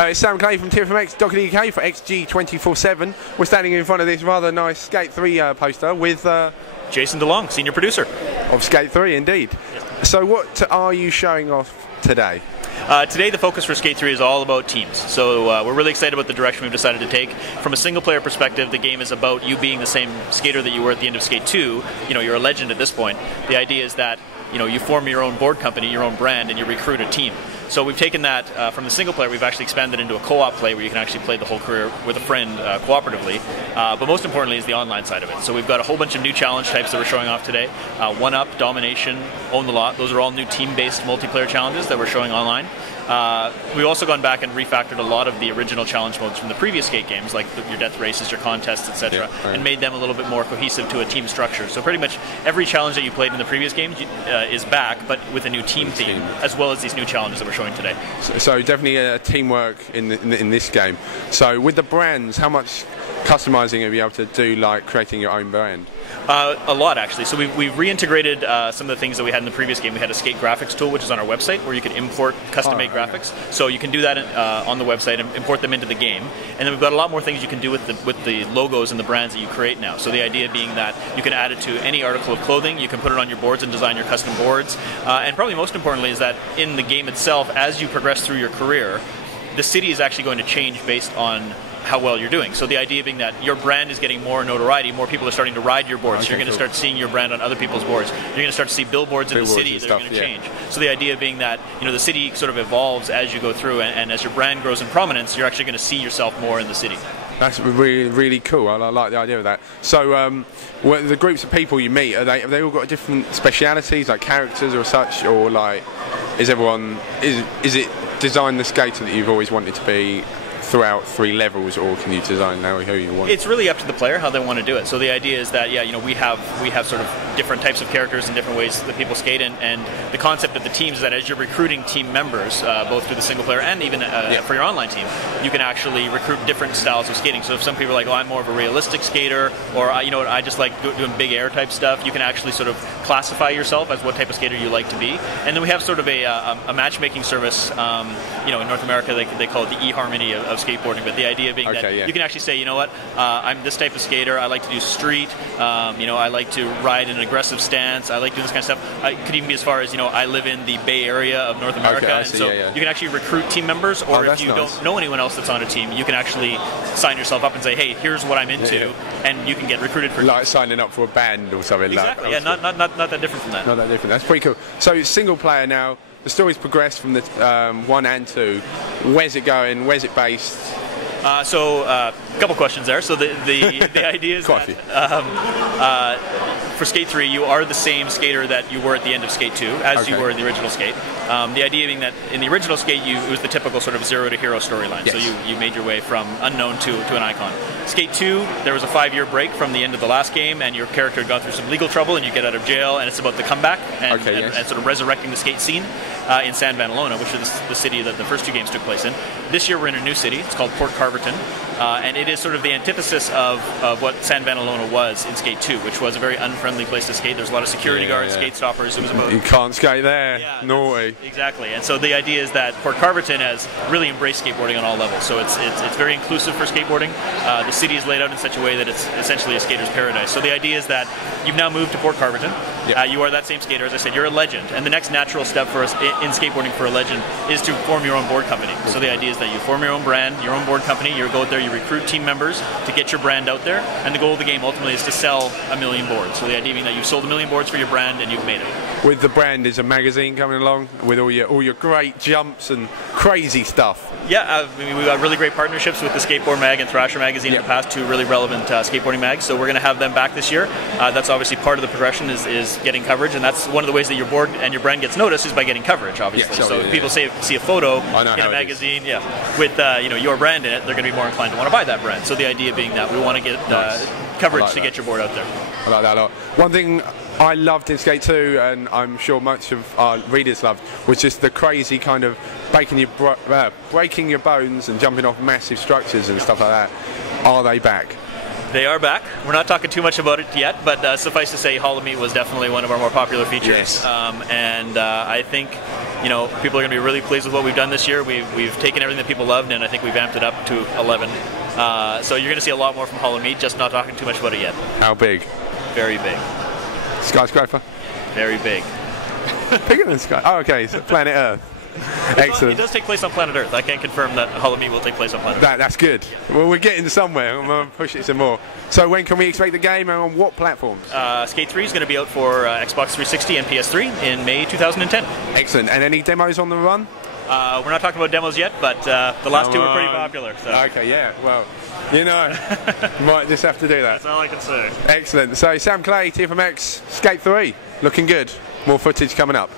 It's Sam Clay from TFMX.UK for XG247. We're standing in front of this rather nice Skate 3 poster with Jason Delong, Senior Producer. Of Skate 3, indeed. Yes. So what are you showing off today? Today the focus for Skate 3 is all about teams. So we're really excited about the direction we've decided to take. From a single player perspective, the game is about you being the same skater that you were at the end of Skate 2. You know, you're a legend at this point. The idea is that you form your own board company, your own brand, and you recruit a team. So we've taken that from the single player, we've actually expanded into a co-op play where you can actually play the whole career with a friend cooperatively. But most importantly is the online side of it. So we've got a whole bunch of new challenge types that we're showing off today. One Up, Domination, Own the Lot. Those are all new team-based multiplayer challenges that we're showing online. We've also gone back and refactored a lot of the original challenge modes from the previous skate games, like your death races, your contests, etc., and made them a little bit more cohesive to a team structure. So pretty much every challenge that you played in the previous games is back, but with a new team theme, as well as these new challenges that we're showing today. So definitely teamwork in this game. So with the brands, how much customizing are you able to do, like creating your own brand? A lot, actually. So we've reintegrated some of the things that we had in the previous game. We had a skate graphics tool, which is on our website, where you can import custom-made graphics. So you can do that on the website and import them into the game. And then we've got a lot more things you can do with the logos and the brands that you create now. So the idea being that you can add it to any article of clothing, you can put it on your boards and design your custom boards. And probably most importantly is that in the game itself, as you progress through your career, the city is actually going to change based on how well you're doing. So the idea being that your brand is getting more notoriety, more people are starting to ride your boards. So you're going to start seeing your brand on other people's boards. You're going to start to see billboards in the city that are going to change. So the idea being that the city sort of evolves as you go through, and as your brand grows in prominence, you're actually going to see yourself more in the city. That's really, really cool. I like the idea of that. So the groups of people you meet, have they all got different specialities, like characters or such, or like is it design the skater that you've always wanted to be throughout 3 levels, or can you design now who you want? It's really up to the player how they want to do it. So the idea is that we have sort of different types of characters and different ways that people skate, and the concept of the teams is that as you're recruiting team members, both through the single player and even for your online team, you can actually recruit different styles of skating. So if some people are like, oh, I'm more of a realistic skater, or I just like doing big air type stuff, you can actually sort of classify yourself as what type of skater you like to be. And then we have sort of a matchmaking service. In North America they call it the eHarmony of skateboarding, but the idea being that you can actually say, you know what, I'm this type of skater, I like to do street, I like to ride in an aggressive stance, I like doing this kind of stuff. I could even be as far as, I live in the Bay Area of North America, and so you can actually recruit team members, or if you don't know anyone else that's on a team, you can actually sign yourself up and say, hey, here's what I'm into, and you can get recruited for like signing up for a band or something. Exactly, yeah, not that different from that. Not that different, that's pretty cool. So single player now, the story's progressed from the 1 and 2. Where's it going? Where's it based? A couple questions there. So the idea is that for Skate 3, you are the same skater that you were at the end of Skate 2, as you were in the original Skate. The idea being that in the original Skate, it was the typical sort of zero to hero storyline. Yes. So you made your way from unknown to an icon. Skate 2, there was a 5-year break from the end of the last game, and your character had gone through some legal trouble, and you get out of jail, and it's about the comeback and sort of resurrecting the skate scene in San Vanalona, which is the city that the first 2 games took place in. This year we're in a new city. It's called Port Carverton, and it is sort of the antithesis of what San Vanalona was in Skate 2, which was a very unfriendly place to skate. There's a lot of security guards, skate stoppers. It was about, you can't skate there. Yeah, naughty. Exactly. And so the idea is that Port Carverton has really embraced skateboarding on all levels. So it's very inclusive for skateboarding. The city is laid out in such a way that it's essentially a skater's paradise. So the idea is that you've now moved to Port Carverton. You are that same skater. As I said, you're a legend. And the next natural step for us in skateboarding for a legend is to form your own board company. So the idea is that you form your own brand, your own board company. You go out there, you recruit team members to get your brand out there. And the goal of the game ultimately is to sell 1 million boards. So the idea being that you've sold 1 million boards for your brand and you've made it. With the brand is a magazine coming along with all your great jumps and crazy stuff. Yeah, we've got really great partnerships with the Skateboard Mag and Thrasher Magazine in the past, 2 really relevant skateboarding mags. So we're going to have them back this year. That's obviously part of the progression is getting coverage, and that's one of the ways that your board and your brand gets noticed is by getting coverage, obviously. So if people see a photo in a magazine, with your brand in it, they're going to be more inclined to want to buy that brand. So the idea being that we want to get coverage to get your board out there. I like that a lot. One thing I loved in Skate 2, and I'm sure much of our readers loved, was just the crazy kind of breaking your bones and jumping off massive structures and stuff like that. Are they back? They are back. We're not talking too much about it yet, but suffice to say, Hall of Meat was definitely one of our more popular features. Yes. I think you know, people are going to be really pleased with what we've done this year. We've taken everything that people loved, and I think we've amped it up to 11. So you're going to see a lot more from Hollow Meat, just not talking too much about it yet. How big? Very big. Skyscraper? Very big. Bigger than Sky? Oh, okay, so Planet Earth. Excellent. It does take place on planet Earth. I can't confirm that Hollow Meat will take place on planet Earth. That's good. Well, we're getting somewhere. I'm going to push it some more. So when can we expect the game, and on what platforms? Skate 3 is going to be out for Xbox 360 and PS3 in May 2010. Excellent. And any demos on the run? We're not talking about demos yet, but the last two were pretty popular. So. Okay, yeah. Well, you know, you might just have to do that. That's all I can say. Excellent. So Sam Clay, TFMX, Skate 3, looking good. More footage coming up.